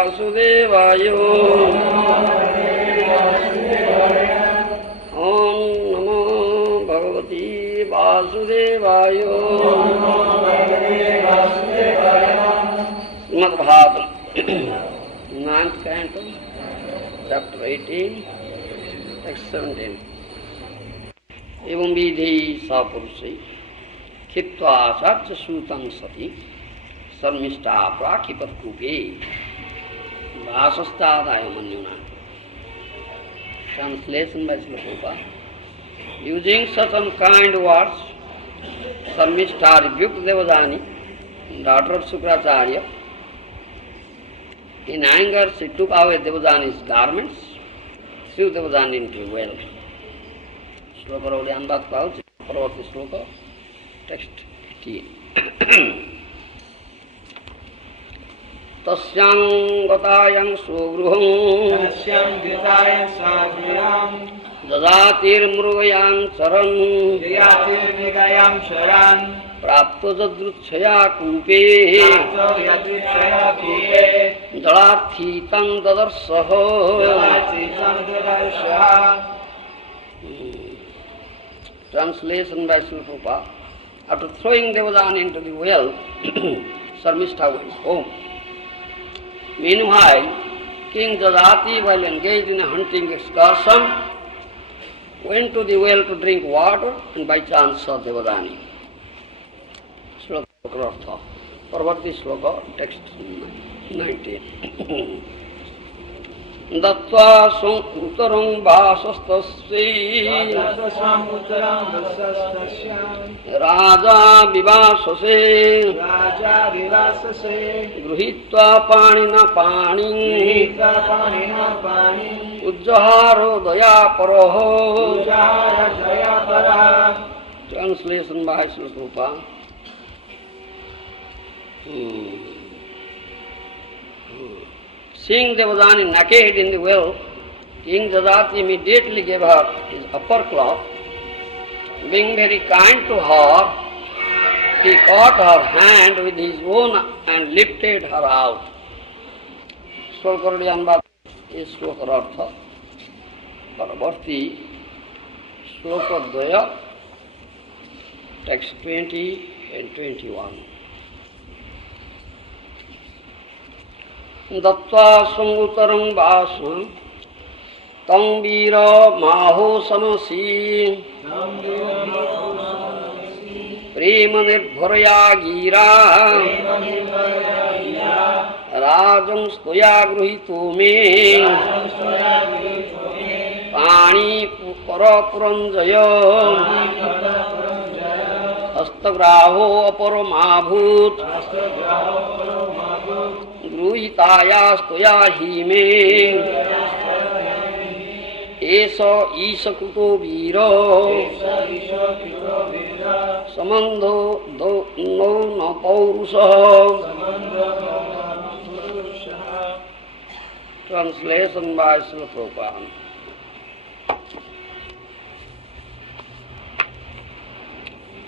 वासुदेवाय। ओम नमो भगवते वासुदेवाय। Shrimad Bhagavatam 9th canto, chapter 18, text 17. एवं विधि सपुरुषे खित्वा सच सूतं सति Sharmishtha प्राखिपत्कूपे भाषस्तादाय मन्युना. Translation by Srila Prabhupada. Using such unkind words, Sarmishtha rebuked Devadani, daughter of Sukracharya. In anger, she took away Devadani's garments, threw Devadani into a well. Shloka already अनुवाद पाओ, परवर्ती श्लोक, text 18. तस्यां गतायां स्वगृहं ददातिर्मृगयां चरन् प्राप्तो ददृच्छया कूपे जलार्थितं ददर्शः. Translation by Srila Prabhupada. After throwing Devadani into the well, Sarmishtha went home. Meanwhile, King Jadati, while engaged in a hunting excursion, went to the well to drink water and by chance saw Devadani. Shloka Artha. Parvati Shloka, text 19. Dattva uttaram vasastasya Raja vivasase Gruhitva panina pani Ujjaharo dayaparaho. Translation by Srila Prabhupada. Seeing Devadani naked in the well, King Jadati immediately gave her his upper cloth. Being very kind to her, he caught her hand with his own and lifted her out. Shloka अनुवाद is Shloka Artha. Parvarti Shloka Dvaya, text 20 and 21. दत्वा संगुतरं वासं तं वीर माहो समसी प्रेम निर्भरया गिरा राजं स्तया गृहीतो मे पाणि परपुरञ्जय हस्तग्राहो अपरमाभूत गृहीतायास्तया हि मे एष ईशकृतो वीर सम्बन्धो नौ न पौरुषः. Translation by Srila Prabhupada.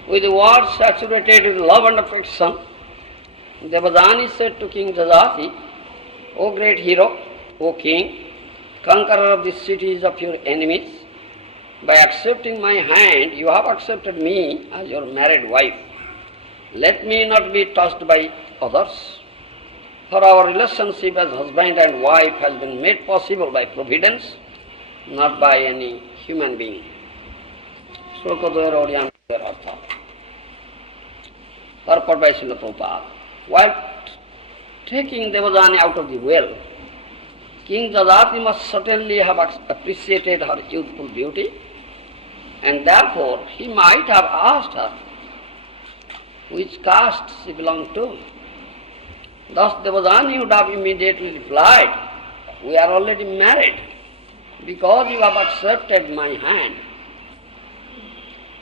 With the words saturated with love and affection, Devadani said to King Jadati, O great hero, O king, conqueror of the cities of your enemies, by accepting my hand, you have accepted me as your married wife. Let me not be touched by others, for our relationship as husband and wife has been made possible by providence, not by any human being. Shloka Dvaya Artha. Purport by Srila Prabhupada. While taking Devadani out of the well, King Jadati must certainly have appreciated her youthful beauty, and therefore he might have asked her which caste she belonged to. Thus Devadani would have immediately replied, we are already married, because you have accepted my hand.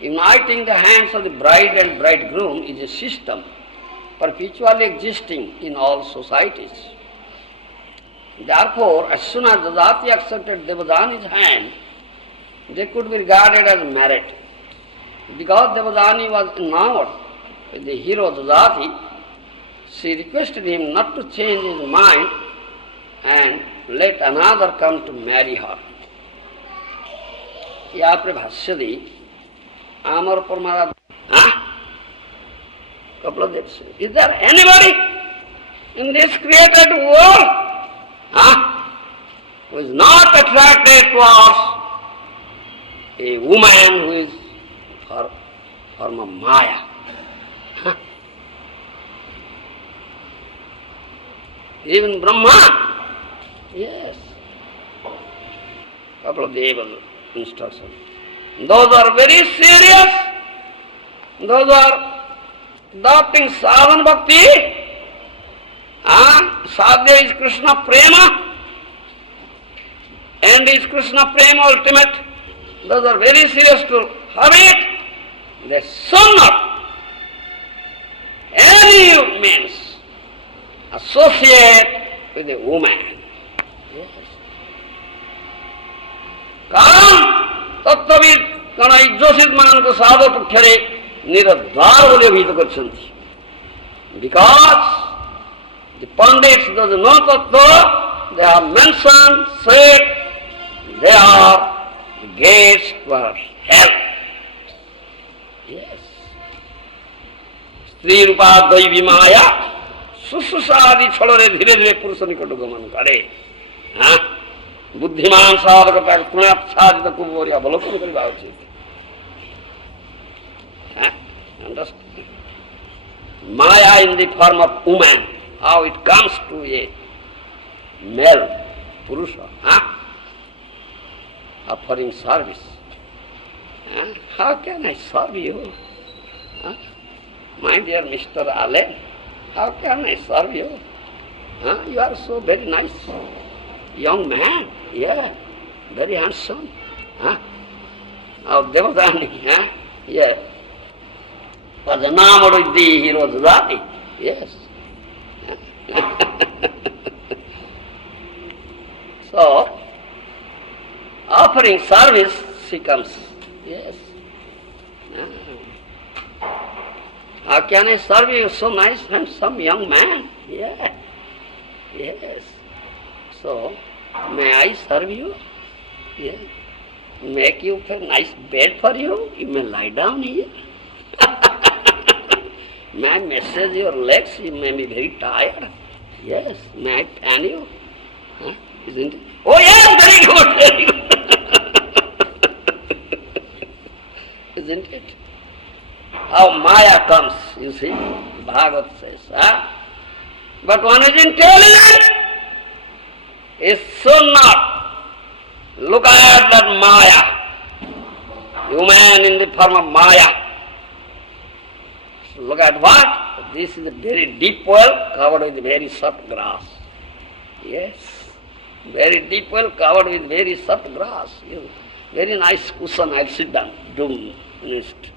Uniting the hands of the bride and bridegroom is a system perpetually existing in all societies. Therefore, as soon as Jadati accepted Devadani's hand, they could be regarded as married. Because Devadani was enamored with the hero Jadati, she requested him not to change his mind and let another come to marry her. यहाँ पर भाष्य दी आमर पर मारा Kapaladev says, is there anybody in this created world who is not attracted towards a woman who is form of Maya? Even Brahma? Yes. Kapaladeva's instruction. Those are very serious. Those are adopting sadhana bhakti. Sadhya is Krishna prema. And is Krishna prema ultimate. Those are very serious to have it. They should not any means associate with a woman. Yes. कारण तत्वविद कण इज्जोषित मान को साधो पक्षरे निरद्वार बोले अभिहित करछन्ति. Because the pundits does not tattva, they are mentioned, said, they are gates for hell. Yes. स्त्री रूपा दैवी माया शुश्रूषादि छलरे धीरे धीरे पुरुष निकट गमन करे. बुद्धिमान साधक पुण्याच्छादित कुबोरी अवलोकन करवा उचित. Understand? Maya in the form of woman, how it comes to a male Purusha, offering service. How can I serve you? My dear Mr. Allen, how can I serve you? You are so very nice young man, yeah, very handsome. Devadani, yeah. Pajanamaruddhi hero Dadi, yes. So, offering service, she comes, yes. How can I serve you, so nice, handsome young man? Yeah, yes. So, may I serve you? Yeah. Make you a nice bed for you? You may lie down here. May I massage your legs? You may be very tired. Yes. May I fan you? Isn't it? Oh yes, very good, very good. Isn't it? How Maya comes, you see. Bhagavat says. But one is intelligent. He should not look at that Maya. Human in the form of Maya. Look at what? This is a very deep well covered with very soft grass. Yes. Very deep well covered with very soft grass. Very nice cushion. I'll sit down. Doom. Next.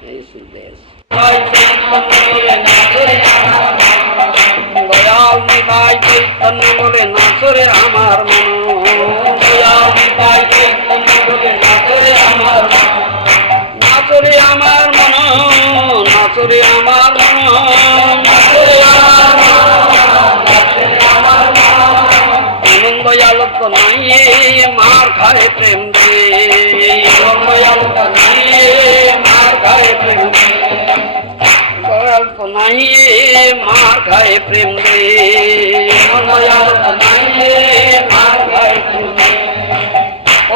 This is this. Dayal निभाई चैतन्य बोले नाचरे हमार मनो. दयाल निभाई चैतन्य बोले नाचरे हमार मनो. नाचरे हमार मनो. नाचरे हमार मनो. नाचरे हमार मनो. नाचरे हमार मनो. आनंद दयाल तो नहीं मार खाए प्रेम दे. आनंद दयाल तो नहीं मार खाए प्रेम दे. तो नहीं मार खाए प्रेम दे. मनोयाल तो नहीं मार खाए प्रेम दे.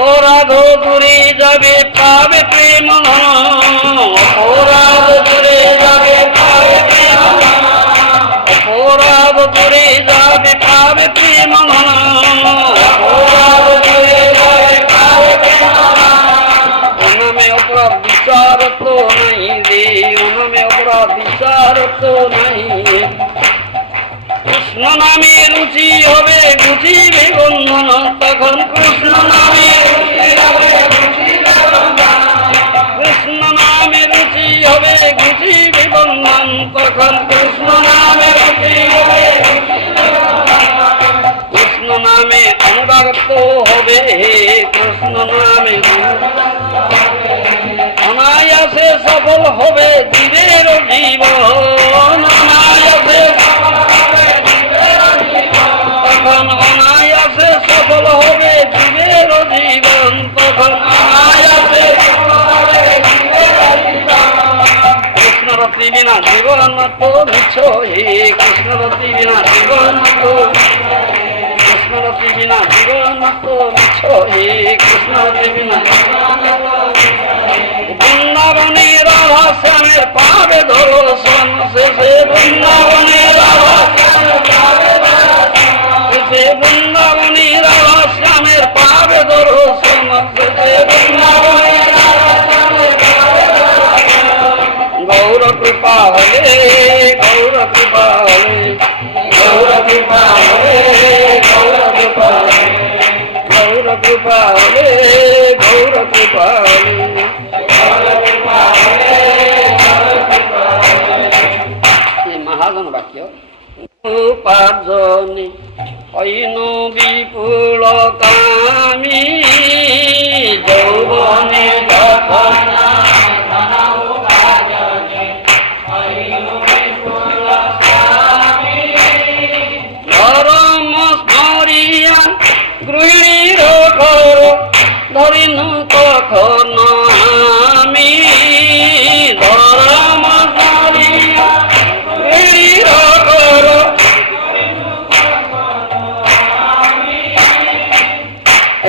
अपराध दूरे जाबे पावे प्रेम धन. अपराध दूरे जाबे पावे प्रेम धन. अपराध दूरे जाबे पावे प्रेम धन. अपराध दूरे जाबे पावे प्रेम धन. उनमें अपराध विचार तो नहीं दे. उनमें अपराध विचार तो नहीं. कृष्ण नामे रुचि होवे बुझिबे बंधन. तखन कृष्ण नामे रुचि होवे बुझिबे बंधन. कृष्ण नामे रुचि होवे बुझिबे बंधन. तखन कृष्ण नामे रुचि होवे बुझिबे बंधन. कृष्ण नामे अनुराग तो होवे. कृष्ण नामे अनायासे सफल होवे जीवेर जीवन. अनायासे सफल होवे जीवेर जीवन. মুক্ত মিছো হে কৃষ্ণরতি বিনা জীবন মুক্ত কৃষ্ণরতি বিনা জীবন মুক্ত মিছো হে কৃষ্ণরতি বিনা বৃন্দাবনে রাধা শ্যামের পাবে দর্শন শেষে বৃন্দাবনে রাধা শেষে বৃন্দাবনে রাধা শ্যামের পাবে দর্শন শেষে বৃন্দাবনে গৌর কৃপা হলে গৌর কৃপা হলে গৌর কৃপা হলে গৌর কৃপা গৌর কৃপা হলে গৌর কৃপা হলে মহাজন বাক্য উপার্জনে ঐন বিপুল কামী যৌবনে গৃহিণীর ঘর ধরিনু কখন আমি ধরম ধরিয়া গৃহিণীর ঘর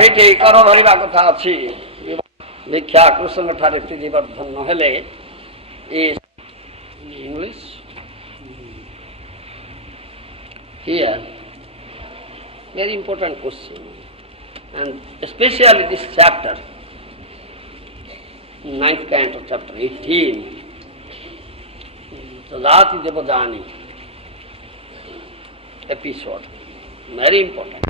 এইটি কর ধরিবা কথা ଅଛି ଭିକ୍ଷା କୃଷ୍ଣଙ୍କ ଠାରେ ପ୍ରୀତିବର୍ଦ୍ଧନ ନହେଲେ English here very important question, and especially this chapter, 9th canto, chapter 18, Tadati Devadani episode, very important.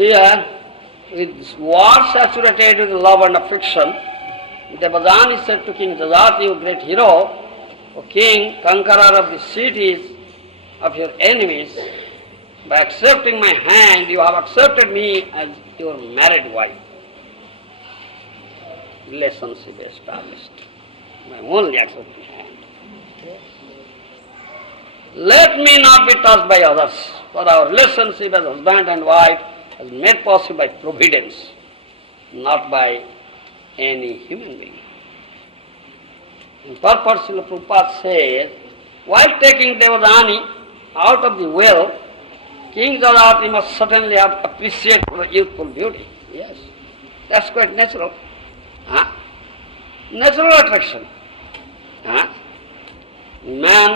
Here, with words saturated with love and affection, Devadani said to King Tadati, O great hero, O king, conqueror of the cities of your enemies, by accepting my hand, you have accepted me as your married wife. Relationship established. My only accepted hand. Let me not be touched by others, for our relationship as husband and wife is made possible by providence, not by any human being. In purport, Srila Prabhupada says, while taking Devadani out of the well, King Jadati must certainly have appreciated her youthful beauty. Yes, that's quite natural. Natural attraction. Man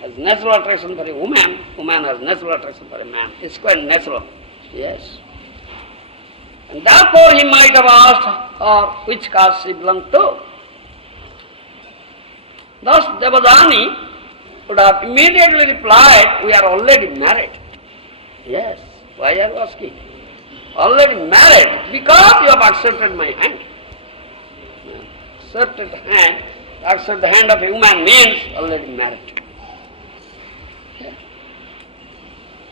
has natural attraction for a woman, woman has natural attraction for a man. It's quite natural. Yes. And therefore he might have asked her which caste she belonged to. Thus Devadani would have immediately replied, we are already married. Yes, why are you asking? Already married, because you have accepted my hand. Accepted hand, accept the hand of a woman means already married.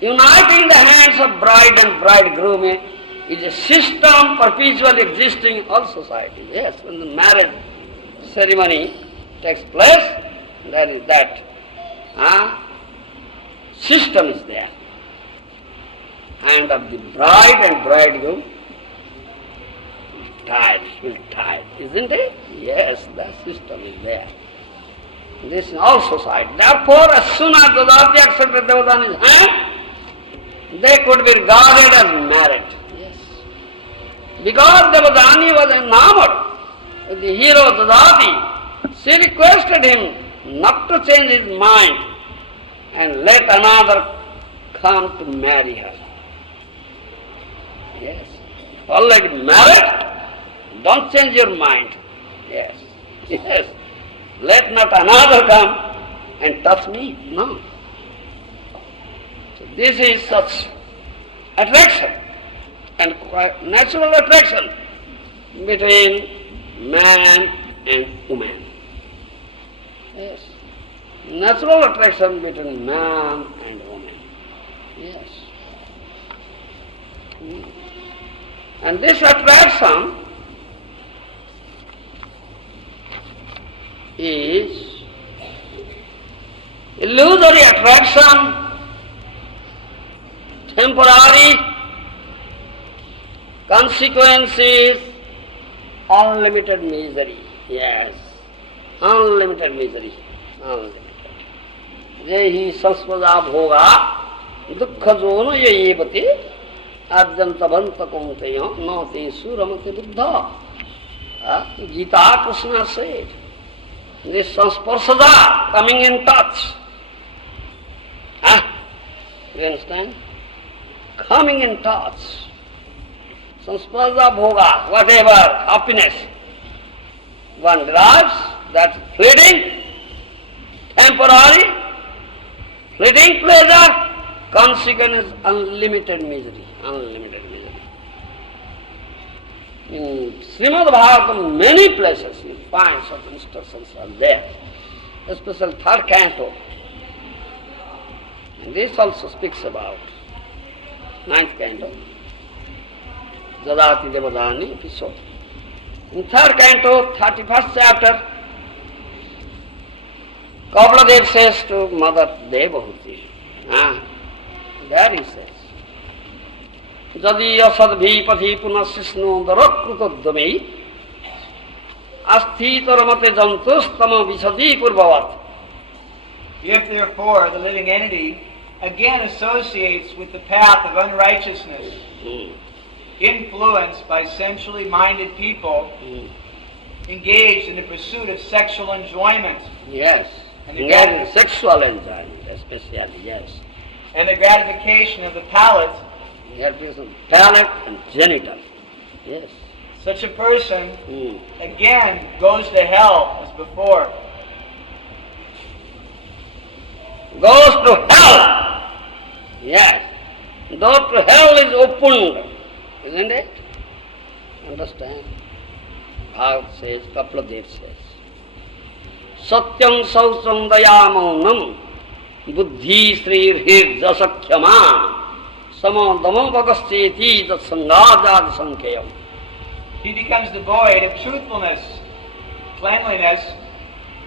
Uniting the hands of bride and bridegroom is a system perpetually existing in all societies. Yes, when the marriage ceremony takes place, there is that system is there. Hand of the bride and bridegroom will tie, isn't it? Yes, that system is there. This in all society. Therefore, as soon as Dadati accepted Devadani's hand, they could be regarded as married. Yes. Because Devadani was enamored with the hero Dadati, she requested him not to change his mind and let another come to marry her. Yes. Already married, don't change your mind. Yes. Yes. Let not another come and touch me. No. So this is such attraction and natural attraction between man and woman. Yes. Natural attraction between man and woman. Yes. And this attraction is illusory attraction, temporary, consequences, unlimited misery. Yes, unlimited misery. ये ही संस्पदा भोगा दुख zone ये बते आद्यंतवंत कौंतेय न ते सुरमते Buddha. Gita Krishna said, this sansparsada, coming in touch. You understand? Coming in touch. Sansparsa bhoga, whatever, happiness. One derives, that's fleeting, temporary, fleeting pleasure, consequence is unlimited misery, unlimited misery. In Srimad Bhagavatam, many places you find such instructions are there, especially third canto. This also speaks about ninth canto, Jadati Devadani episode. In third canto, 31st chapter, Kapaladev says to Mother Devahuti, there he says, Jadi asadbhi pathi punasisno darakrutoddami asthitaramate jantustama visadi purvavat. If therefore the living entity again associates with the path of unrighteousness, influenced by sensually minded people, engaged in the pursuit of sexual enjoyment. Yes, engaged in sexual enjoyment especially, yes. And the gratification of the palate, palate and genital, yes. Such a person again goes to hell as before. Goes to hell, yes. Door to hell is opened, isn't it? Understand? Bhagavad says, Kapaladev says, Satyam saucham dayamaunam buddhi srir hirjasakhyama samodamam bhagascheti tat sangajad sankeyam. He becomes devoid of truthfulness, cleanliness,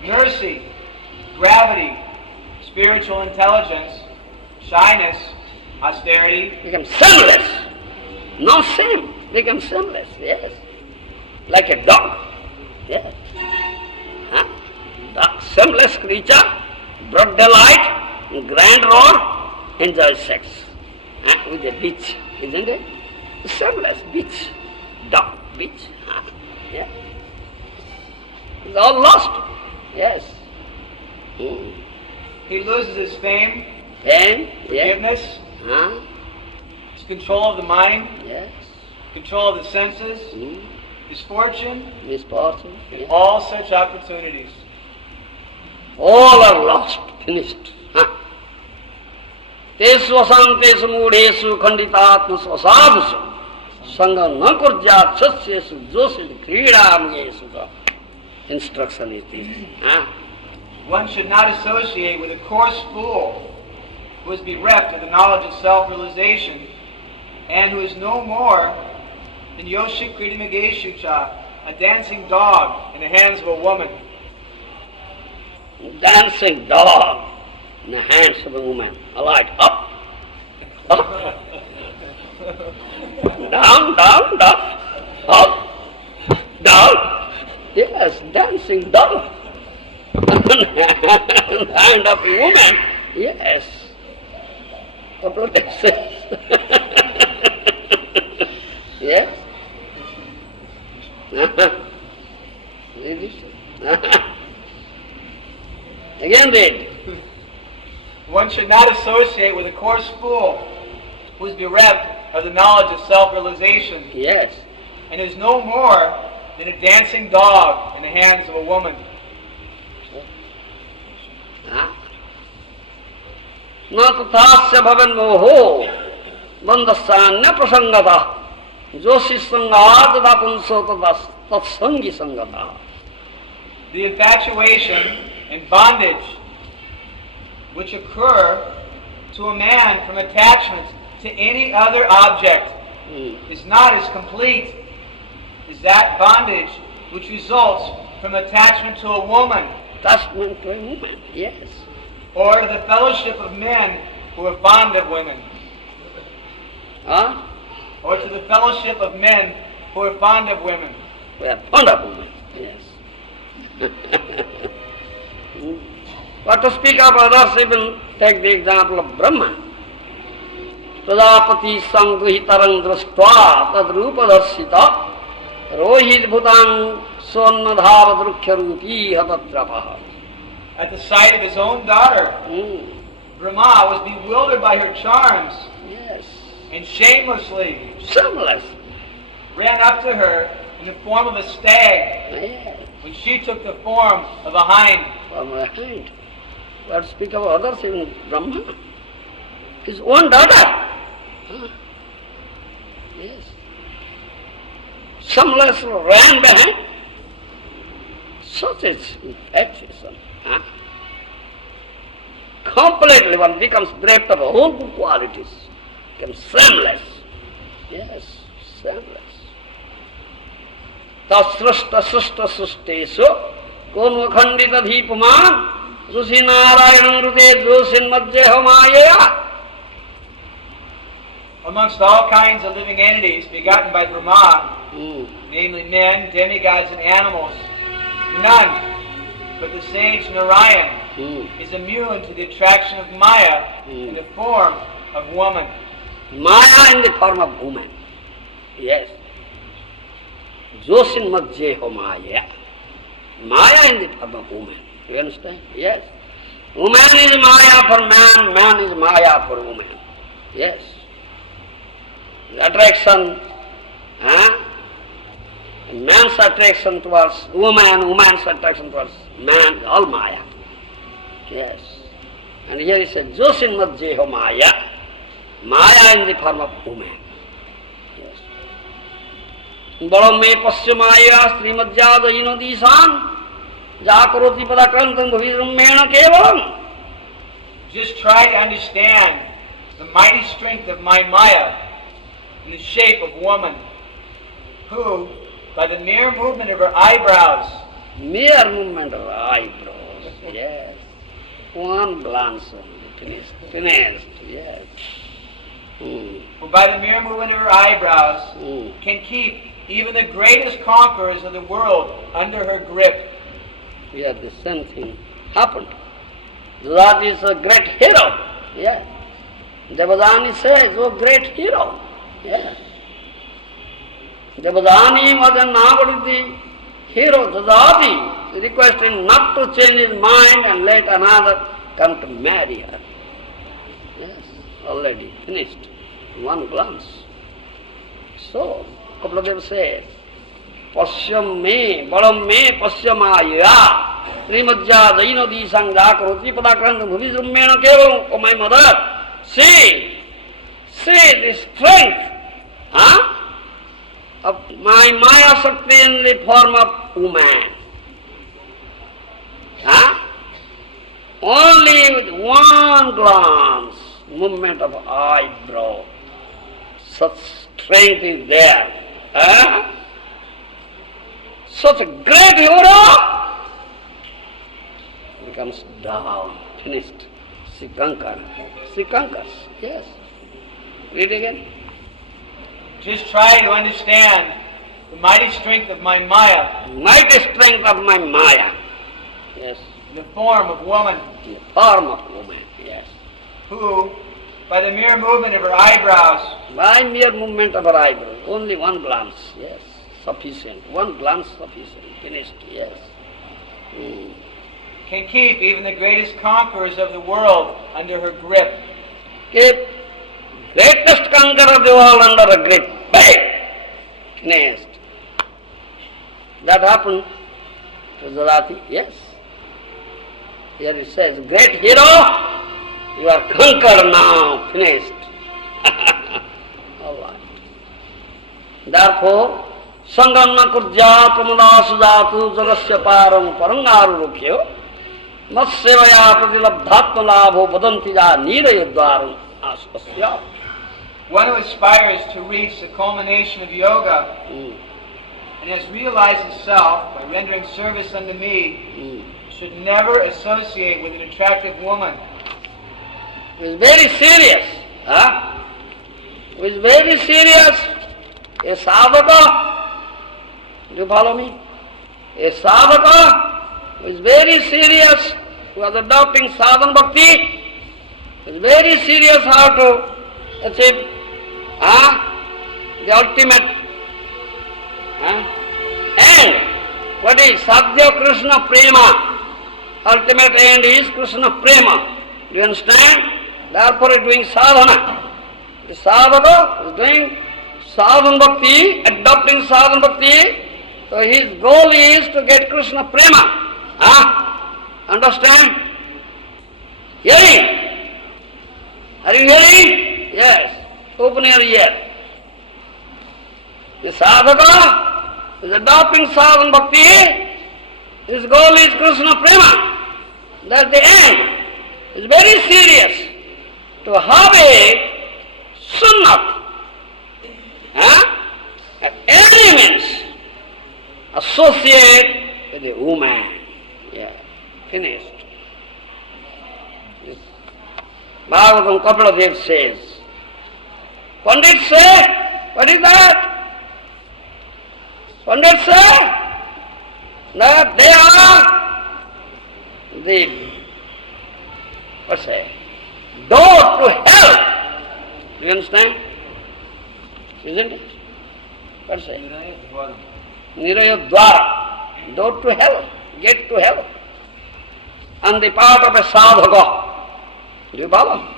mercy, gravity, spiritual intelligence, shyness, austerity. Becomes shameless. No shame. Becomes shameless, yes. Like a dog. Yes. The shameless creature, broad daylight, grand roar, enjoys sex. With a bitch, isn't it? Shameless bitch. Dog, bitch. Yeah. It's all lost. Yes. He loses his fame, forgiveness, his control of the mind, yes, control of the senses, his fortune, misfortune, yes. All such opportunities. All are lost, finished. Tesu asantesu mudhesu khanditatma svasadhusu sangha na kurjat sasyesu josid kridaamyesu. Instruction is this. One should not associate with a coarse fool who is bereft of the knowledge of self-realization and who is no more than Yoshik Kridamageshucha, a dancing dog in the hands of a woman. Dancing dog in the hands of a woman. I like up, up, down, down, down, up, down. Yes, dancing dog. Hand of a woman. Yes. Couple of dances. Yes. Again read. One should not associate with a coarse fool who is bereft of the knowledge of self-realization. Yes. And is no more than a dancing dog in the hands of a woman. न तथास्य भवन मोहो बंधस्यान्य प्रसंगता जोशी संगाद दापुंसो तत्संगी संगता. The infatuation and bondage which occur to a man from attachment to any other object is not as complete as that bondage which results from attachment to a woman. Attachment to a woman, yes. Or to the fellowship of men who are fond of women. Or to the fellowship of men who are fond of women. We are fond of women, yes. But to speak of others, even take the example of Brahma. Prajapati sangduhitarang drashtva tadrupadarshita rohit bhutang sonnadhara drukhyarupi hatatrapaha. At the sight of his own daughter, Brahma was bewildered by her charms Yes. and shamelessly Shameless. ran up to her in the form of a stag Yes. when she took the form of a hind. From behind. But speak of others in Brahma. His own daughter. Huh? Yes. Shameless ran behind. Such is infatuation. Huh? Completely one becomes bereft of all good qualities. Becomes shameless. Yes, shameless. Tasrashta srashta srashtesu konvakhandita dhipuman rusi narayanam rute josin madhyaha maya. Amongst all kinds of living entities begotten by Brahma, namely men, demigods, and animals, none but the sage Narayan is immune to the attraction of Maya in the form of woman. Maya in the form of woman. Yes. Josin madhyaha maya. Maya in the form of woman. You understand? Yes. Woman is Maya for man, man is Maya for woman. Yes. Attraction, man's attraction towards woman, woman's attraction towards man, all Maya. Yes. And here he said, Josin madhyaha maya. Maya in the form of woman. Yes. Balam me pasya maya srimadhyada inodisan jakaroti padakrantam bhavirummena kevalam. Just try to understand the mighty strength of my Maya in the shape of woman, who, by the mere movement of her eyebrows, Mere movement of eyebrows, yes. One glance only, finished, yes. who by the mere movement of her eyebrows can keep even the greatest conquerors of the world under her grip. Here the same thing happened. That is a great hero, yes. Devadani says, oh great hero, yes. Devadani was a Nagarudi hero, Dadati, requesting not to change his mind and let another come to marry her. Yes, already finished. One glance. So, Kapiladeva says, Pasyam me, balam me, pasyamaya, Srimadhya Jainodi Sangjakaroti Padakranta Bhuvisrummena Kevalam. Oh my mother, see the strength of my Maya Shakti in the form of woman. Only with one glance, movement of eyebrow, such strength is there. Such a great hero becomes down, finished. She conquers, yes. Read again. Just try to understand the mighty strength of my Maya. Mighty strength of my Maya. Yes. In the form of woman. In the form of woman, yes. Who, by the mere movement of her eyebrows, By mere movement of her eyebrows, only one glance, yes, sufficient. One glance sufficient, finished, yes. can keep even the greatest conquerors of the world under her grip. Keep greatest conqueror of the world under a grip. Bang! Finished. That happened to Jadati, yes. Here it says, great hero, you are conquered now, finished. All right. Therefore, Sangamna kurja pramada sujatu jagasya param parangaru rukyo matsevaya pratilabdhatma labho vadanti ja nirayadvaram aspasya. One who aspires to reach the culmination of yoga and has realized himself by rendering service unto me should never associate with an attractive woman. It is very serious. It is very serious. A sadhaka, do you follow me? A sadhaka is very serious who was adopting sadhana bhakti, is very serious how to achieve the ultimate. And what is Sadhya Krishna Prema? Ultimate end is Krishna Prema. Do you understand? Therefore he is doing sadhana. The sadhaka is doing sadhana bhakti, adopting sadhana bhakti. So his goal is to get Krishna Prema. Understand? Hearing? Are you hearing? Yes. Open your ear. The sadhaka is adopting sadhana bhakti. His goal is Krishna Prema. That's the end. It's very serious to have a sunnat. At any means associate with a woman. Yeah, finished. This Bhagavatam Kapila says. Pandit say, what is that? Pandit say that they are the, door to hell. Do you understand? Isn't it? What's it? Niraya Dwara. Door to hell. Get to hell. On the part of a sadhaka. Do you follow?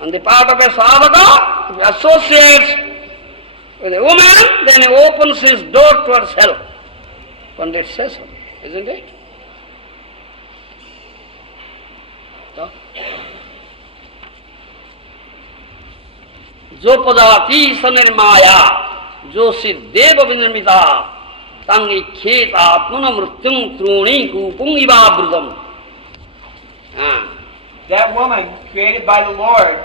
On the part of a sadhaka, if he associates with a woman, then he opens his door towards hell. Pandit says so, isn't it? So, जो पदाति सनिर्माया जो सिद्धेव विनिर्मिता तंग इच्छेता पुनः मृत्युं त्रूणि कूपुं इवावृतम्. That woman created by the Lord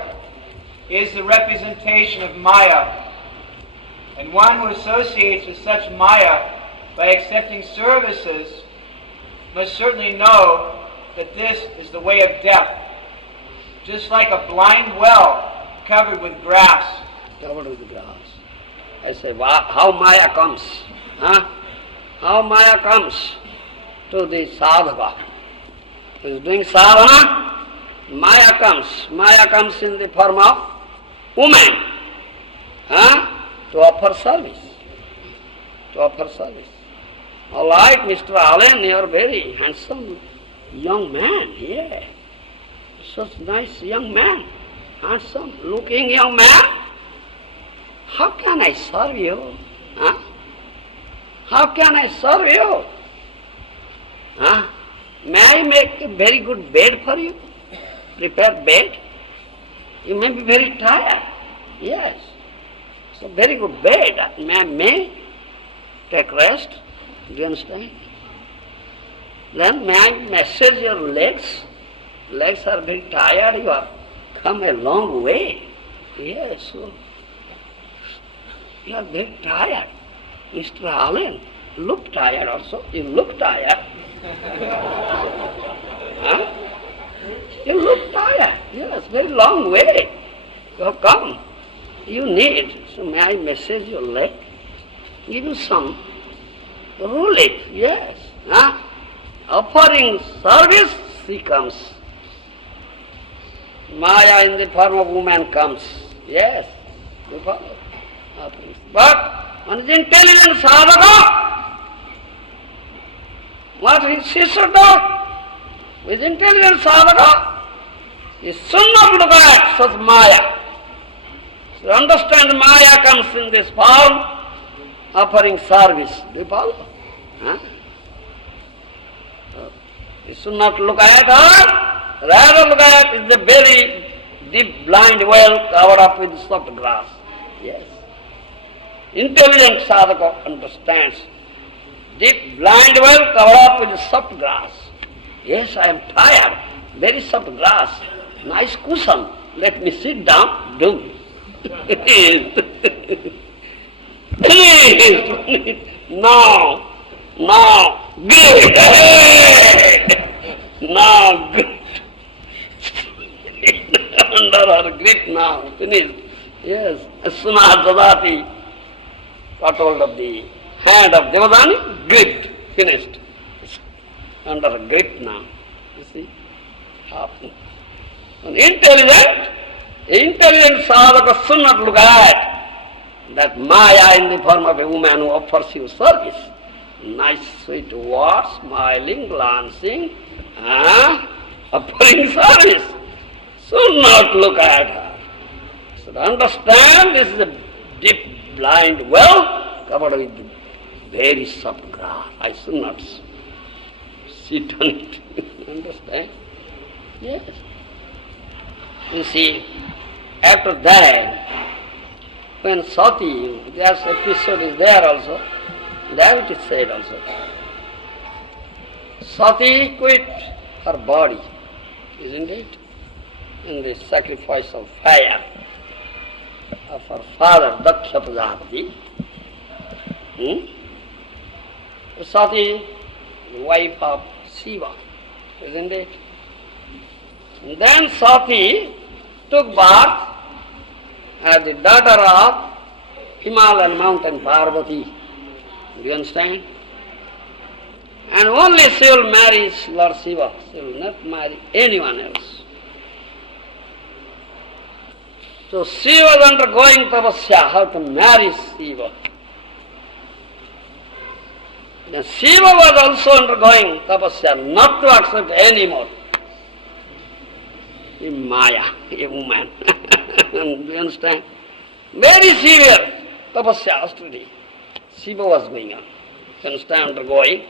is the representation of Maya. And one who associates with such Maya by accepting services must certainly know that this is the way of death. Just like a blind well covered with grass. Covered with grass. I say, how Maya comes? How Maya comes to the sadhaka. He is doing sadhana. Maya comes. Maya comes in the form of woman. To offer service. To offer service. All right, Mr. Allen, you are very handsome young man. Yeah. Such nice young man. Handsome looking young man. How can I serve you? How can I serve you? May I make a very good bed for you? Prepare bed? You may be very tired. Yes. So very good bed. May take rest. Do you understand? Then may I massage your legs? Legs are very tired. You have come a long way. Yes. So you are very tired. Mr. Allen, look tired also. You look tired. You look tired. Yes, very long way. You have come. You need. So may I massage your leg? Give you some. Roll it. Yes. Offering service, she comes. Maya in the form of woman comes. Yes. You follow? But one is intelligent sadhaka. What she should do? With intelligent sadhaka, he should not look at such Maya. So understand Maya comes in this form, offering service. Do you follow? You should not look at her, rather look at is the very deep blind well covered up with soft grass. Yes. Intelligent sadhaka understands. Deep blind well covered up with soft grass. Yes, I am tired. Very soft grass. Nice cushion. Let me sit down. Do. No. Good. Now, good. Under her grip now. Finished. Yes. Asuna Dadati got hold of the hand of Devadani. Grip. Finished. Under her grip now. You see? Happening. An intelligent sadhaka should not look at that Maya in the form of a woman who offers you service. Nice sweet words, smiling, glancing, offering service. Should not look at her. Should understand this is a deep blind well covered with very soft grass. I should not sit on it. Understand? Yes. You see, after that, when Sati, this episode is there also, there it is said also. Sati quit her body, isn't it? In the sacrifice of fire of her father, Daksha Prajapati. Sati, the wife of Shiva, isn't it? And then Sati took birth as the daughter of Himalayan mountain Parvati. Do you understand? And only she will marry Lord Shiva. She will not marry anyone else. So she was undergoing tapasya, how to marry Shiva. And Shiva was also undergoing tapasya, not to accept any more. A Maya, a woman. Do you understand? Very severe tapasya, austerity. Shiva was going on. You understand, undergoing.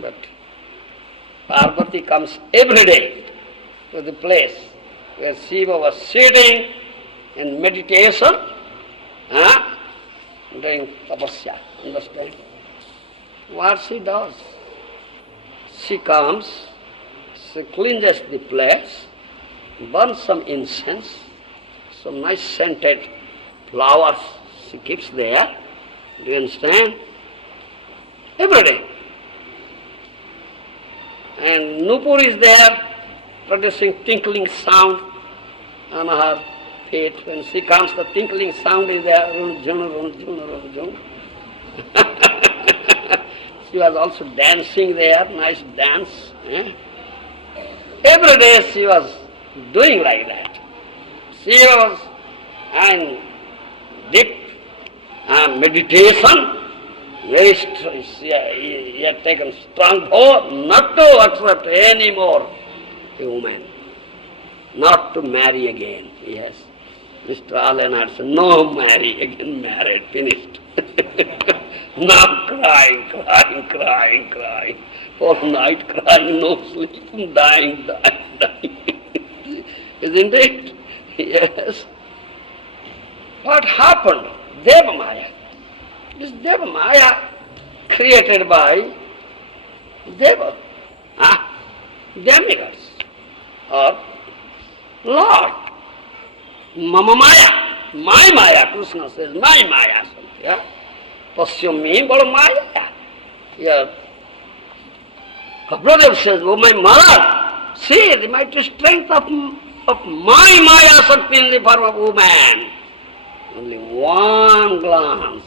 But Parvati comes every day to the place where Shiva was sitting in meditation, doing tapasya. Understand? What she does? She comes, she cleanses the place, burns some incense, some nice scented flowers she keeps there. Do you understand? Every day. And Nupur is there, producing tinkling sound on her feet. When she comes, the tinkling sound is there. She was also dancing there, nice dance. Every day she was doing like that. She was in deep meditation. He had taken strong oath not to accept any more a woman, not to marry again. Yes, Mr. Allen had said, no marry again, married, finished. Now crying, all night crying, no sleep, dying. Isn't it? Yes. What happened? Deva Maya. This Deva Maya created by Deva, demigods or Lord. Mama Maya, my Maya, Krishna says, my Maya. Yeah? Pasyami bada Maya. Yeah. Kapradev says, oh my mother, see the mighty strength of my Maya Shakti in the form of woman. Only one glance.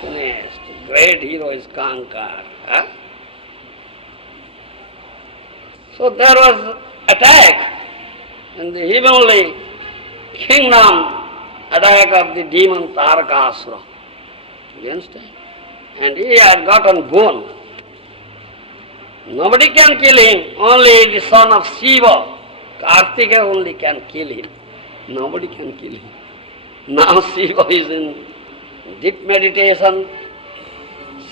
Finished. Great hero is conquered. So there was attack in the heavenly kingdom, attack of the demon Tarakasura. You understand? And he had gotten bone. Nobody can kill him, only the son of Shiva, Kartika only can kill him. Nobody can kill him. Now Shiva is in deep meditation,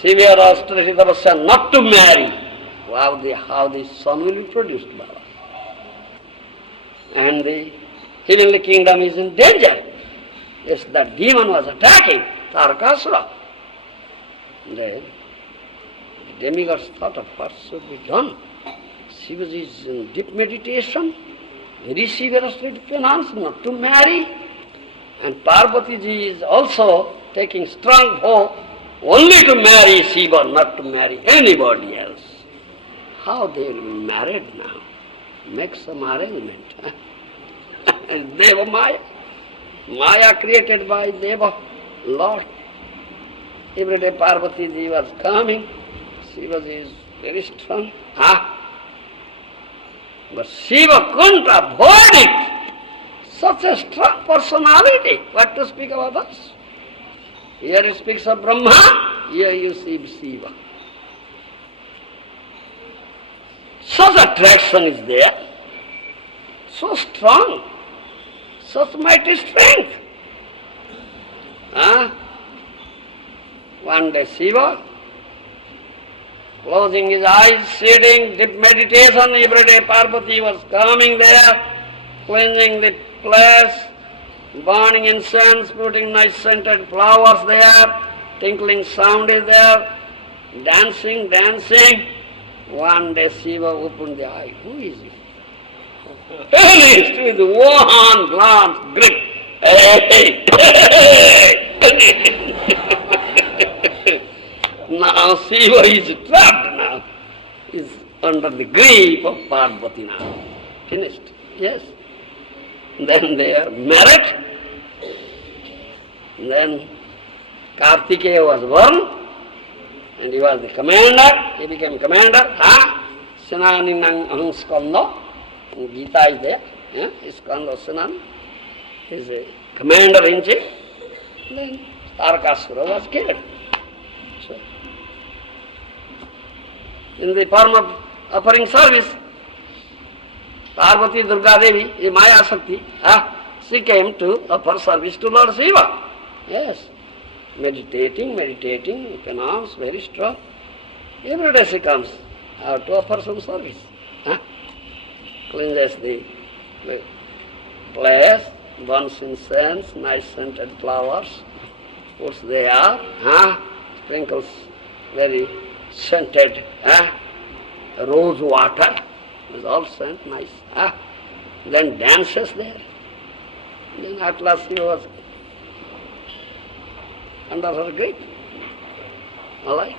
severe austerity tapasya, not to marry. How the son will be produced, Baba. And the heavenly kingdom is in danger. Yes, that demon was attacking Tarakasura. The demigods thought of what should be done. Shiva is in deep meditation, very severe austerity penance, not to marry. And Parvati ji is also taking strong vow only to marry Shiva, not to marry anybody else. How they will be married now? Make some arrangement. And Deva Maya. Maya created by Deva, Lord. Every day Parvati ji was coming. Shiva is very strong. But Shiva couldn't avoid it. Such a strong personality. What to speak about us? Here it speaks of Brahma, here you see Shiva. Such attraction is there, so strong, such mighty strength. One day Shiva, closing his eyes, sitting, deep meditation, every day Parvati was coming there, cleansing the place, burning incense, putting nice scented flowers there, tinkling sound is there, dancing. One day Shiva opened the eye. Who is he? Finished with one glance, grip. Hey. Now Shiva is trapped now. Is under the grip of Parvati now. Finished. Yes. Then they are married. Then Kartikeya was born. And he was the commander, he became commander. Senaninang aham skanda. Gita is there. Skanda Senani. He is a commander in chief. Then Tarakasura was killed. So, in the form of offering service, Parvati Durga Devi, the Maya Shakti, she came to offer service to Lord Shiva. Yes. Meditating, penance, very strong. Every day she comes to offer some service. Cleanses the place, burns incense, nice scented flowers, puts there, sprinkles very scented rose water, is all scent, nice. Then dances there. Then at last she was under her grip. All right?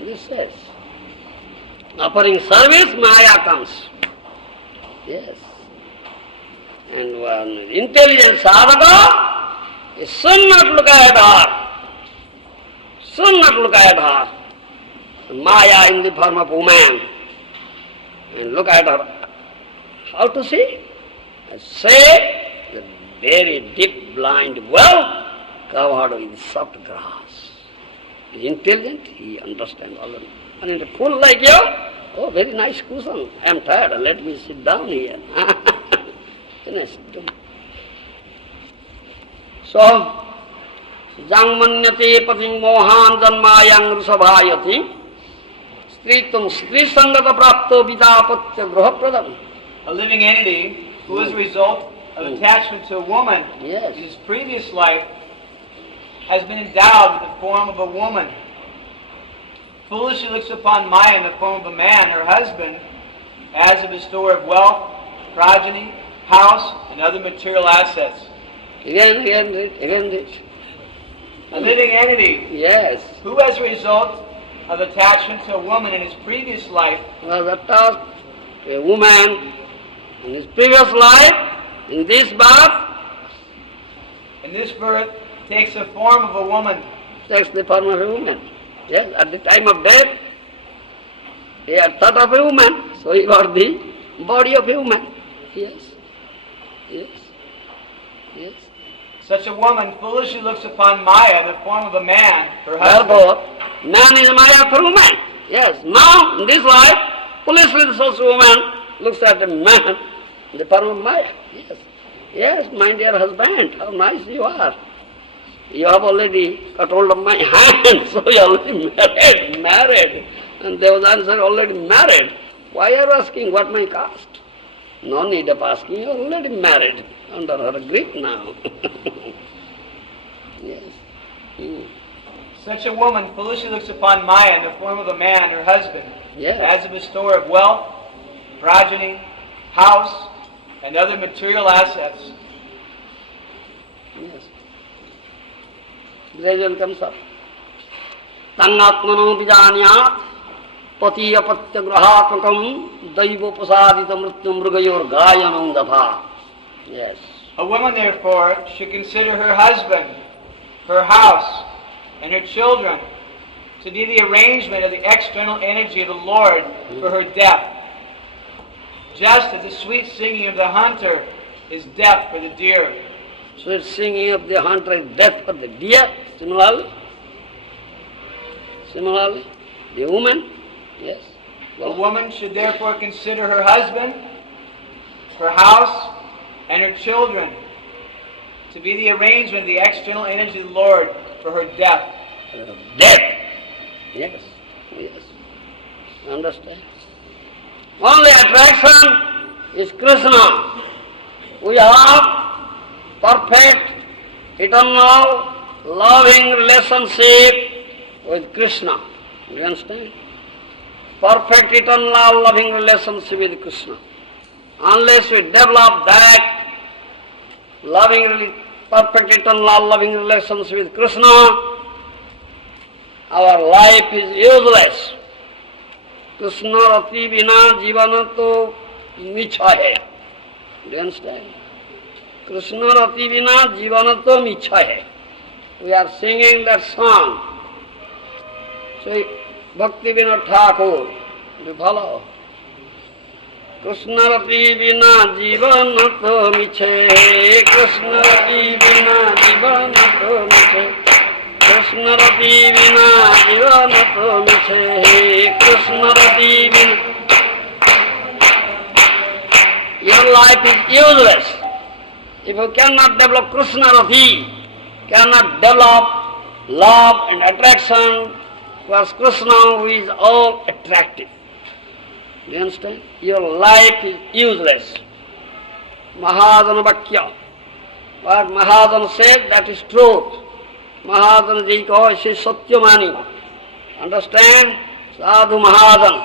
This says, offering service, Maya comes. Yes. And one intelligent sadhaka is soon not look at her. Maya in the form of woman. And look at her. How to see? I say, the very deep blind well covered with soft grass. He is intelligent, he understands all of it. And in a fool like you, oh, very nice cushion. I am tired, let me sit down here. Finished. So, Jangmanyate pating mohan janmayang rusabhayati stritum stri sangata prapto vidapatya grahapradam. A living entity who is a result of attachment to a woman in his previous life has been endowed with the form of a woman. Foolishly looks upon Maya in the form of a man, her husband, as a bestower of wealth, progeny, house, and other material assets. Again rich. A living entity Yes. who, as a result of attachment to a woman in his previous life, Was attached to a woman in his previous life, in this birth, takes the form of a woman. takes the form of a woman. Yes, at the time of death, he had thought of a woman, so he got the body of a woman. Yes. Such a woman foolishly looks upon Maya in the form of a man, her husband. Therefore, man is Maya for woman. Yes, now in this life, foolishly such a woman looks at a man in the form of Maya. Yes, my dear husband, how nice you are. You have already got hold of my hand, so you are already married. And Devadhan said, already married. Why are you asking what my caste? No need of asking, you are already married. Under her grip now. Yes. Such a woman foolishly looks upon Maya in the form of a man, her husband, as a bestower of wealth, progeny, house, and other material assets. Yes. Gradually comes up. Tangatmano vijanyat pati apatya grahatmakam daivopasadita mrityum mrugayor gayanam datha. Yes. A woman, therefore, should consider her husband, her house, and her children to be the arrangement of the external energy of the Lord for her death. Just as the sweet singing of the hunter is death for the deer. Sweet singing of the hunter is death for the deer. Similarly, the woman, yes. A woman should therefore consider her husband, her house, and her children to be the arrangement of the external energy of the Lord for her death. Death. Yes. Understand? Only attraction is Krishna. We have perfect, eternal, loving relationship with Krishna. You understand? Perfect, eternal, loving relationship with Krishna. Unless we develop that perfect, eternal, loving relationship with Krishna, our life is useless. Krishna rati bina jivana to michha hai. Do you understand? Krishna rati bina jivana to michha hai. We are singing that song. So, Bhakti Vinod Thakur, do you follow? Krishna rati bina jivana to michha. Krishna rati bina jivana to michha. Krishna rati bina jivana to michha. Krishna rati bina. Your life is useless if you cannot develop Krishna rati, cannot develop love and attraction towards Krishna, who is all attractive. Do you understand? Your life is useless. Mahadana Vakya. What Mahadana said, that is truth. Mahadana ji ko aise Satyamani. Understand? Sadhu Mahadana.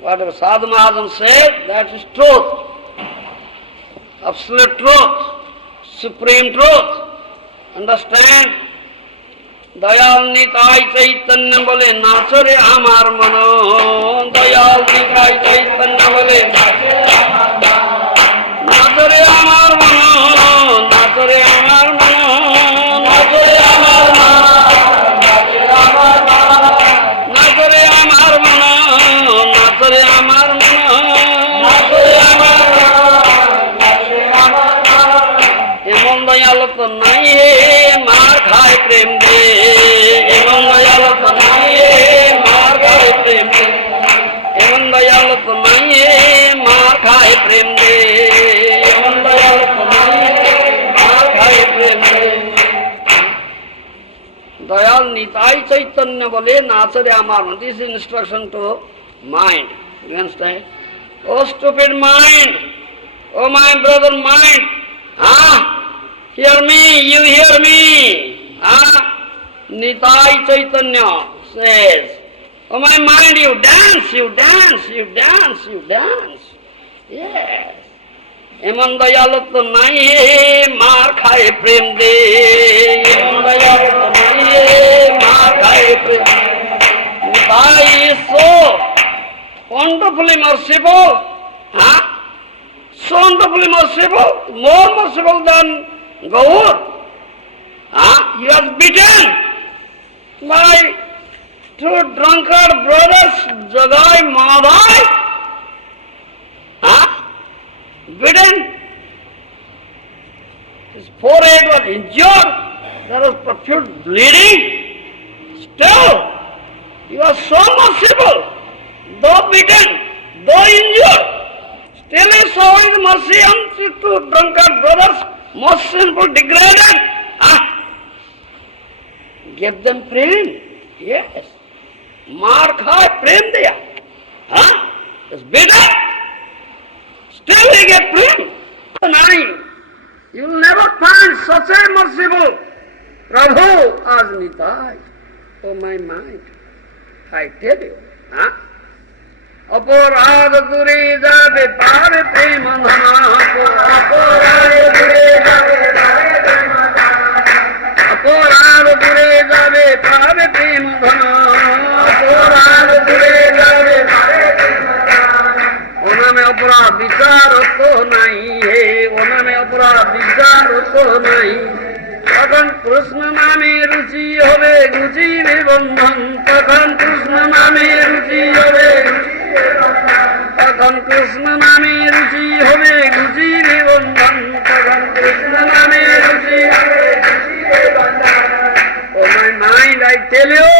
Whatever Sadhu Mahadana said, that is truth. Absolute truth. Supreme truth. Understand? Dayal Nitai Chaitanya bole nachore amar mano. Dayal Nitai Chaitanya bole nachore amar mano. Nachore amar mano. Nachore amar mano. Nachore amar mano. Nachore amar mano. Nachore amar এমন দয়াল তো নাই মার খায় প্রেম দে এমন দয়াল তো নাই মার খায় প্রেম দে এমন দয়াল তো নাই মার খায় প্রেম দে এমন দয়াল তো নাই মার খায় প্রেম দে দয়াল নিতাই চৈতন্য বলে নাচরে আমার this instruction to mind you understand o stupid mind o my brother mind Hear me, you hear me. Nitai Chaitanya says, oh my mind, you dance, you dance, you dance, you dance. Yes. Eman dayalu to nai maar khaye prem de. Eman dayalu to nai maar khaye prem. Nitai is so wonderfully merciful. So wonderfully merciful, more merciful than Gaur. He was beaten by two drunkard brothers, Jagai, Madhai. Beaten. His forehead was injured. There was profuse bleeding. Still, he was so merciful, though beaten, though injured. Still he saw his mercy on two drunkard brothers, most sinful, degraded. Give them prem. Yes. Maar khai prem diya. It's bitter. Still he get prem. You will never find such a merciful Prabhu as Nitai. Oh my mind. I tell you. অপরাধ দূরে যাবে পারে প্রেম ধনা অপরাধ দূরে যাবে অপরাধ দূরে যাবে পারে প্রেম ধনা অপরাধ দূরে যাবে ও নামে অপরাধ বিচার তো নাই হে ও নামে অপরাধ বিচার তো নাই তখন কৃষ্ণ নামে রুচি হবে ঘুচিবে বন্ধন, তখন কৃষ্ণ নামে রুচি হবে, তখন কৃষ্ণ নামে রুচি হবে ঘুচিবে বন্ধন, তখন কৃষ্ণ নামে রুচি হবে ঘুচিবে বন্ধন। Oh my mind, I tell you,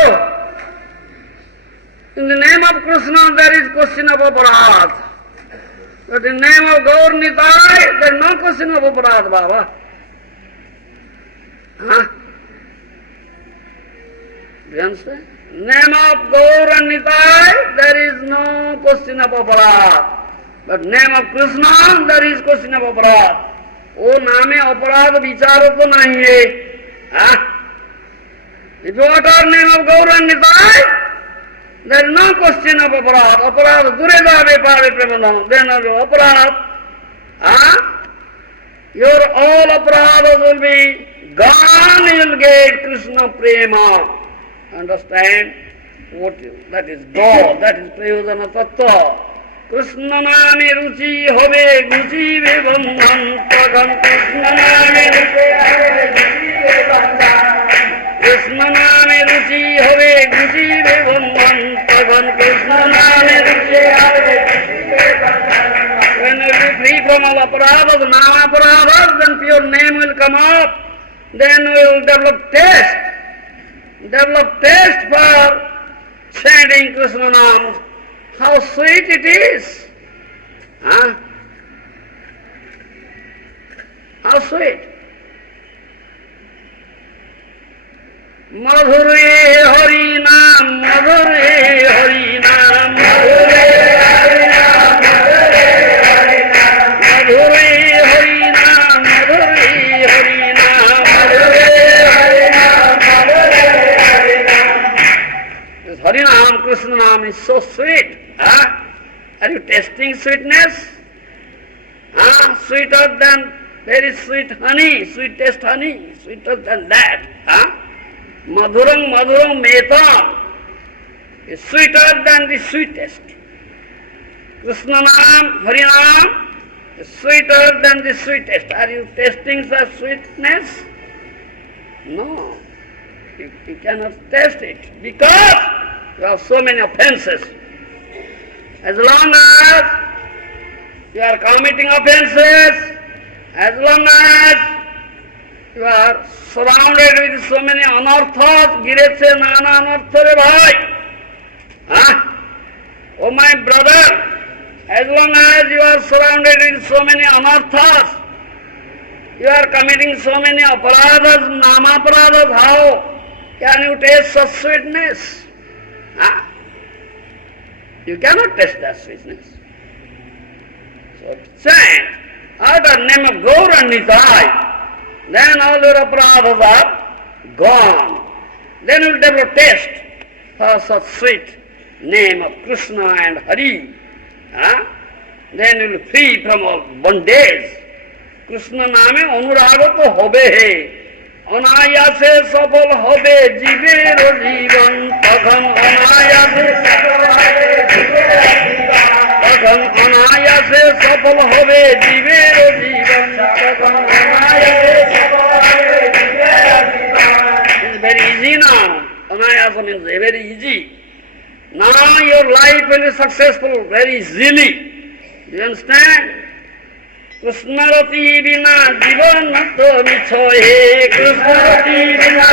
in the name of Krishna there is question of aparadh. But in the name of Gaur Nitai, there is no question of aparadh, Baba. Huh? Do you understand? Name of Gaur and Nitai, there is no question of aparadh. But name of Krishna, there is question of aparadh. वो नामे अपराध विचार तो नहीं है. हाँ? If you utter name of Gaur and Nitai, there is no question of aparadh. Aparadh dure jabe pare premadam. Then of your aparadh, your all aparadhas will be gone. You will get Krishna prema. Understand? That is God. That is prayodhana tattva. Krishna name ruchi hobe guchibe bandhan. Tadhan Krishna name ruchi hobe guchibe bandhan. Krishna name ruchi hobe guchibe bandhan. Tadhan Krishna name ruchi hobe guchibe bandhan. When you will be free from all aparadhas, non-aparadhas, then pure name will come up. Then we will develop taste. Develop taste for chanting Krishna name. How sweet it is! Huh? How sweet! Madhure Hari Nam, Madhure Hari Nam, Madhure Hari Nam, Madhure Hari Nam, Madhure Hari Nam, Madhure Hari Nam, Madhure Hari Nam, Madhure Hari Nam. This Hari Nam, Krishna Nam is so sweet. Are you tasting sweetness? Sweeter than very sweet honey, sweetest honey, sweeter than that. Madhuram madhuram metam is sweeter than the sweetest. Krishna Nam, Hari Nam is sweeter than the sweetest. Are you tasting such sweetness? No, you cannot taste it because you have so many offenses. As long as you are committing offenses, as long as you are surrounded with so many anarthas, giretse nana anarthare bhai. Oh my brother, as long as you are surrounded with so many anarthas, you are committing so many aparadhas, namaparadhas, how can you taste such sweetness? You cannot taste that sweetness. So chant out the name of Gaur and Nitai, then all your aparadhas are gone. Then you will develop taste for such sweet name of Krishna and Hari. Then you will free from all bondage. Krishna name anuraga to hobe he. অনায়াসে সফল হবে জীবের জীবন, তখন অনায়াসে তখন অনায়াসে সফল হবে জীবের জীবন, তখন অনায়াসে সফল হবে জীবের জীবন। It's very easy now. Anayasa means very easy. Now your life will be successful very easily. Do you understand? Krishnarati bina jivan to michohe, Krishnarati bina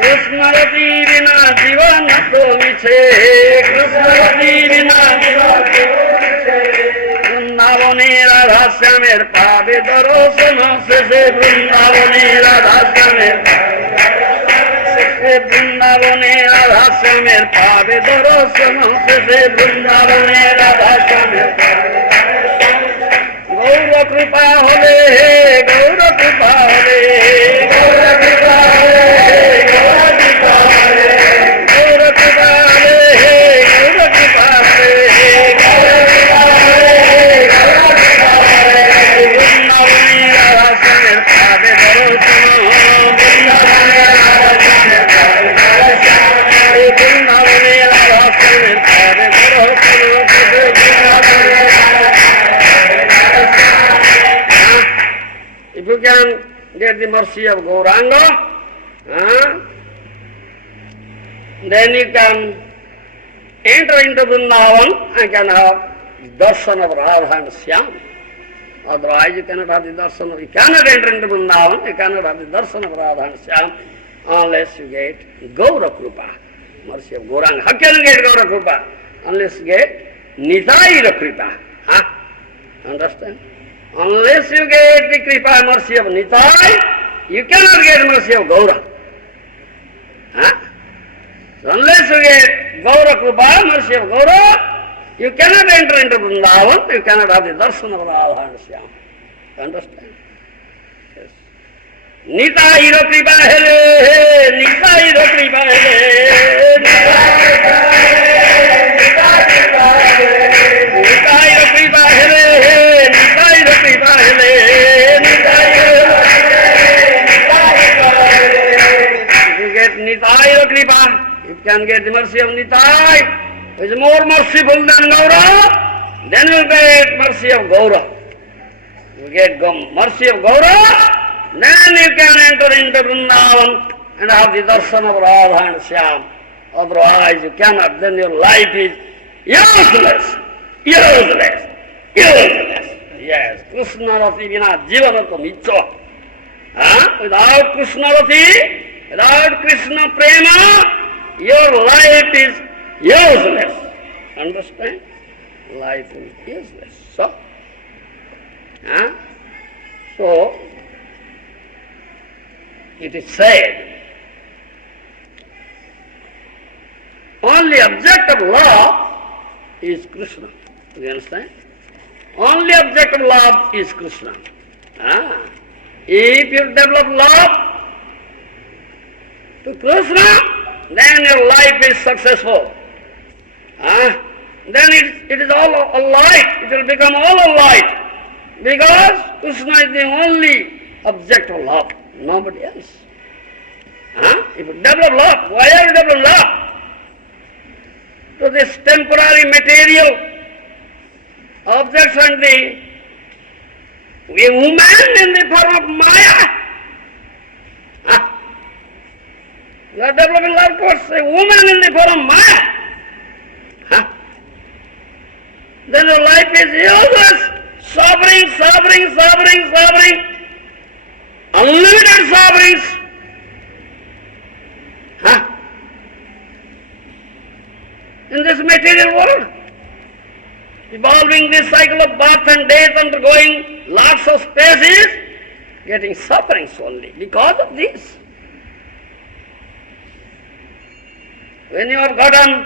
Krishnarati bina jivan to miche, Krishnarati bina jivan to miche. Vrindavane Radha Syamer pabe darsana sese, Vrindavane Radha Syamer Vrindavane Radha Syamer pabe darsana sese, Vrindavane Radha Syamer गौर कृपा होले हे, गौर कृपा होले, गौर कृपा होले हे, गौर कृपा होले, गौर कृपा होले हे, गौर कृपा होले, गौर कृपा होले हे, गौर कृपा होले। वृंदावनी राधा समेत पावे दर्शनो, वृंदावनी राधा समेत पावे दर्शनो, वृंदावनी राधा समेत पावे दर्शनो, get the mercy of Gauranga, then you can enter into Vrindavan and can have darshan of Radha and Shyam. Otherwise you cannot have the darshan of, you cannot enter into Vrindavan, you cannot have the darshan of Radha and Shyam unless you get Gaura Krupa, mercy of Gauranga. How can you get Gaura Krupa? Unless you get Nitayira Kripa. Understand? Unless you get the Kripa, mercy of Nitai, you cannot get mercy of Gaura. So unless you get Gaura Krupa, mercy of Gaura, you cannot enter into Vrindavan, you cannot have the darshan of Radha and Shyam. Understand? Yes. Nitayira Kripa hele, Nitayira Kripa hele, Nitayira Kripa hele, Nitayira Kripa hele, if you get Nitayira Kripa, you can get the mercy of Nitai, who is more merciful than Gaura, then you get mercy of Gaura. You get mercy of Gaura, then you can enter into Vrindavan and have the darshan of Radha and Shyam. Otherwise you cannot, then your life is useless, useless, useless. Yes, Krishna Rati vina jivanatam ichva. Without Krishna Rati, without Krishna Prema, your life is useless. Understand? Life is useless. So, it is said, only object of love is Krishna. Do you understand? Only object of love is Krishna. If you develop love to Krishna, then your life is successful. Then it is all a light. It will become all a light. Because Krishna is the only object of love, nobody else. If you develop love, why are you develop love? To this temporary material objects and the woman in the form of Maya. You are developing love towards a woman in the form of Maya. Then your life is useless. Suffering, suffering, suffering, suffering. Unlimited sufferings. In this material world. Evolving this cycle of birth and death, undergoing lots of stages, getting sufferings only because of this. When you have gotten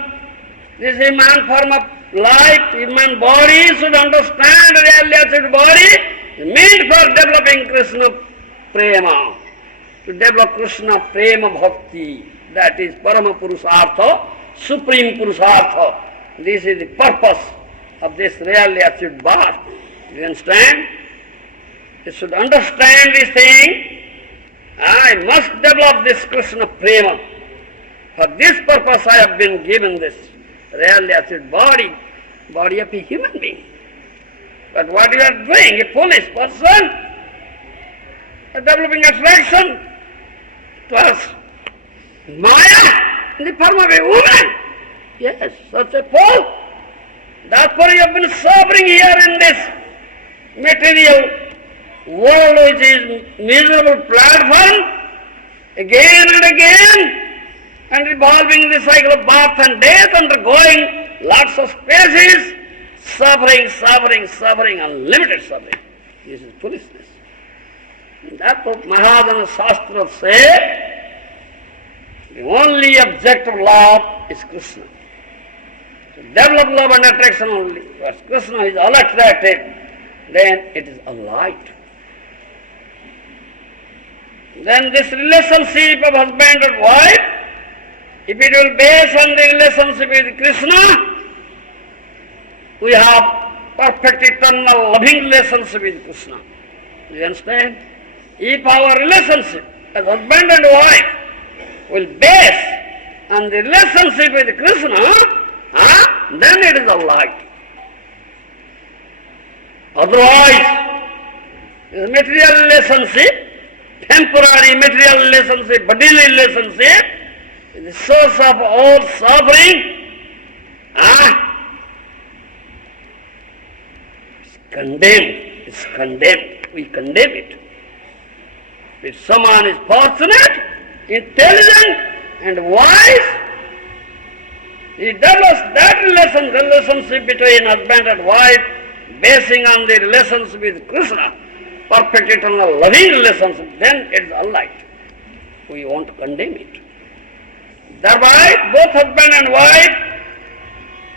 this human form of life, human body, should understand really absolute body, meant for developing Krishna Prema, to develop Krishna Prema Bhakti, that is Parama Purusartha, Supreme Purusartha. This is the purpose of this really absolute birth. Do you understand? You should understand this thing. I must develop this Krishna Prema. For this purpose I have been given this really absolute body of a human being. But what you are doing, a foolish person, developing attraction towards Maya in the form of a woman. Yes, such a fool. Therefore you have been suffering here in this material world, which is miserable platform, again and again, and revolving the cycle of birth and death, undergoing lots of spaces, suffering, suffering, suffering, unlimited suffering. This is foolishness. And that's what Mahajana Shastra said. The only object of love is Krishna. To develop love and attraction only, because Krishna is all attracted, then it is a light. Then this relationship of husband and wife, if it will base on the relationship with Krishna, we have perfect eternal loving relationship with Krishna. Do you understand? If our relationship as husband and wife will base on the relationship with Krishna, then it is a light. Otherwise, the material relationship temporary material relationship, bodily relationship, is the source of all suffering. It's condemned. It's condemned. We condemn it. If someone is fortunate, intelligent, and wise, he develops that relationship between husband and wife, basing on the relationship with Krishna, perfect eternal loving relationship, then it's all right. We won't condemn it. Thereby, both husband and wife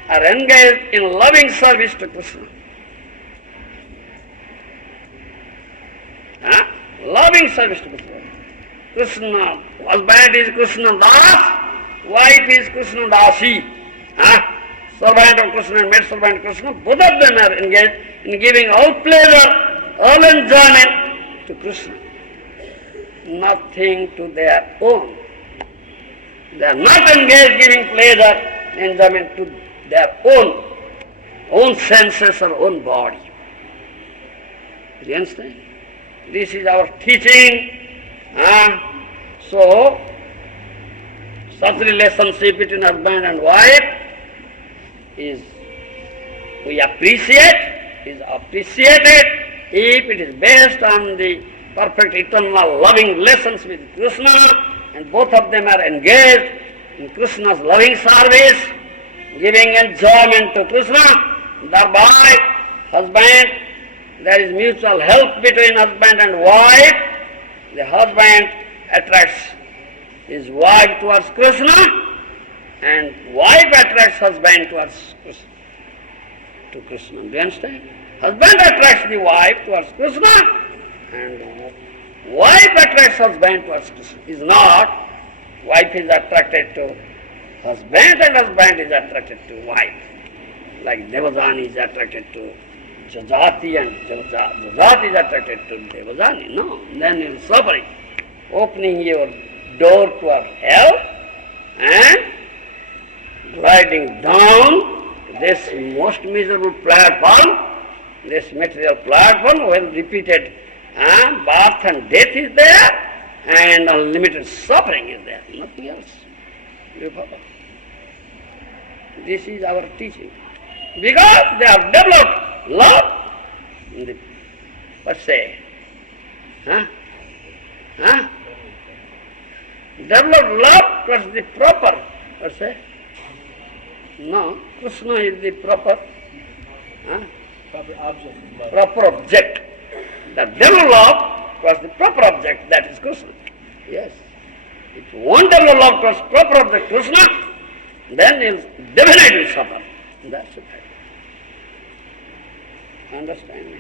are engaged in loving service to Krishna. Loving service to Krishna. Krishna, husband is Krishna Das, wife is Krishna Dasi. Servant of Krishna and maid servant of Krishna, both of them are engaged in giving all pleasure, all enjoyment to Krishna. Nothing to their own. They are not engaged giving pleasure, enjoyment to their own senses or own body. Do you understand? This is our teaching. So, such relationship between husband and wife is appreciated if it is based on the perfect eternal loving relations with Krishna, and both of them are engaged in Krishna's loving service, giving enjoyment to Krishna. Thereby, there is mutual help between husband and wife. The husband attracts his wife towards Krishna, and wife attracts husband towards Krishna. To Krishna. Do you understand? Husband attracts the wife towards Krishna, and wife attracts husband towards Krishna. Is not wife is attracted to husband and husband is attracted to wife. Like Devajani is attracted to Jajati and Jajati is attracted to Devajani. No, then you are suffering, opening your door to hell and gliding down this most miserable platform, this material platform where repeated birth and death is there and unlimited suffering is there, nothing else. You follow? This is our teaching. Because they have developed love in the, let's say, developed love towards the proper, let's say. No, Krishna is the proper object of love. Proper object. The developed love towards the proper object, that is Krishna. Yes. If you want develop love towards proper object Krishna, then you will definitely suffer. That's the fact. Understand me?